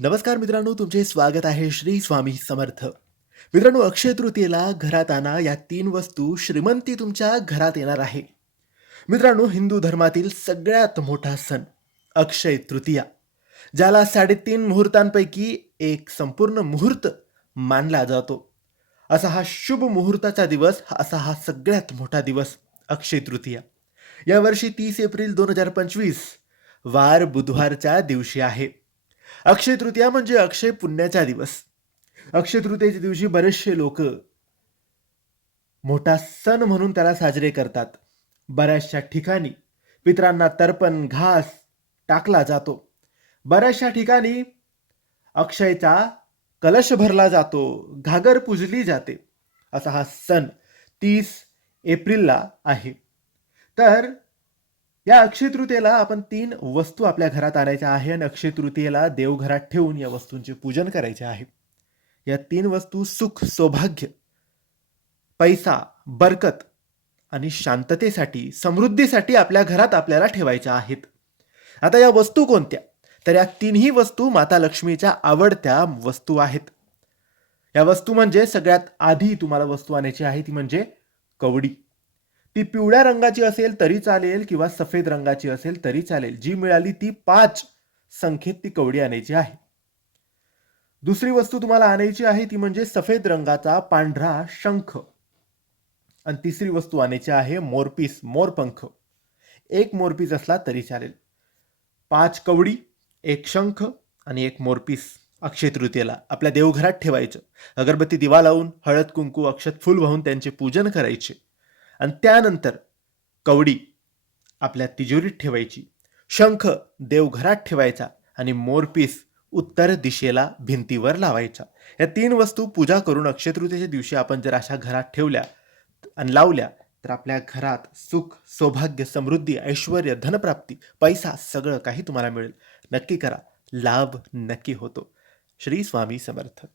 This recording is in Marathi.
नमस्कार मित्रांनो तुमचे स्वागत आहे श्री स्वामी समर्थ. मित्रांनो अक्षय तृतीयेला घरात आणा या तीन वस्तू श्रीमंती तुमच्या घरात येणार आहे. मित्रांनो हिंदू धर्मातील सगळ्यात मोठा सण अक्षय तृतीया ज्याला साडेतीन मुहूर्तांपैकी एक संपूर्ण मुहूर्त मानला जातो. असा हा शुभ मुहूर्ताचा दिवस हा- असा हा सगळ्यात मोठा दिवस अक्षय तृतीया. यावर्षी तीस एप्रिल दोन हजार पंचवीस वार बुधवारच्या दिवशी आहे. अक्षय तृतीया म्हणजे अक्षय पुण्याचा दिवस. अक्षय तृतीयेच्या दिवशी बरेचसे लोक मोठा सण म्हणून त्याला साजरे करतात. बऱ्याचशा ठिकाणी पितरांना तर्पण घास टाकला जातो. बऱ्याचशा ठिकाणी अक्षयचा कलश भरला जातो घागर पूजली जाते. असा हा सण तीस एप्रिलला आहे. तर या अक्षय तृतीयेला आपण तीन वस्तू आपल्या घरात आणायच्या आहे आणि अक्षय तृतीयेला देवघरात ठेवून या वस्तूंचे पूजन करायचे आहे. या तीन वस्तू सुख सौभाग्य पैसा बरकत आणि शांततेसाठी समृद्धीसाठी आपल्या घरात आपल्याला ठेवायच्या आहेत. आता या वस्तू कोणत्या? तर या तिन्ही वस्तू माता लक्ष्मीच्या आवडत्या वस्तू आहेत. या वस्तू म्हणजे सगळ्यात आधी तुम्हाला वस्तू आणायची आहे ती म्हणजे कवडी. ती पिवळ्या रंगाची असेल तरी चालेल किंवा सफेद रंगाची असेल तरी चालेल. जी मिळाली ती पाच संख्येत ती कवडी आणायची आहे. दुसरी वस्तू तुम्हाला आणायची आहे ती म्हणजे सफेद रंगाचा पांढरा शंख. आणि तिसरी वस्तू आणायची आहे मोरपीस मोरपंख. एक मोरपीस असला तरी चालेल. पाच कवडी एक शंख आणि एक मोरपीस अक्षय तृतीयेला आपल्या देवघरात ठेवायचं. अगरबत्ती दिवा लावून हळद कुंकू अक्षत फुल वाहून त्यांचे पूजन करायचे. आणि त्यानंतर कवडी आपल्या तिजोरीत ठेवायची शंख देवघरात ठेवायचा आणि मोरपीस उत्तर दिशेला भिंतीवर लावायचा. या तीन वस्तू पूजा करून अक्षयतृतीच्या दिवशी आपण जर अशा घरात ठेवल्या आणि लावल्या तर आपल्या घरात सुख सौभाग्य समृद्धी ऐश्वर धनप्राप्ती पैसा सगळं काही तुम्हाला मिळेल. नक्की करा. लाभ नक्की होतो. श्री स्वामी समर्थ.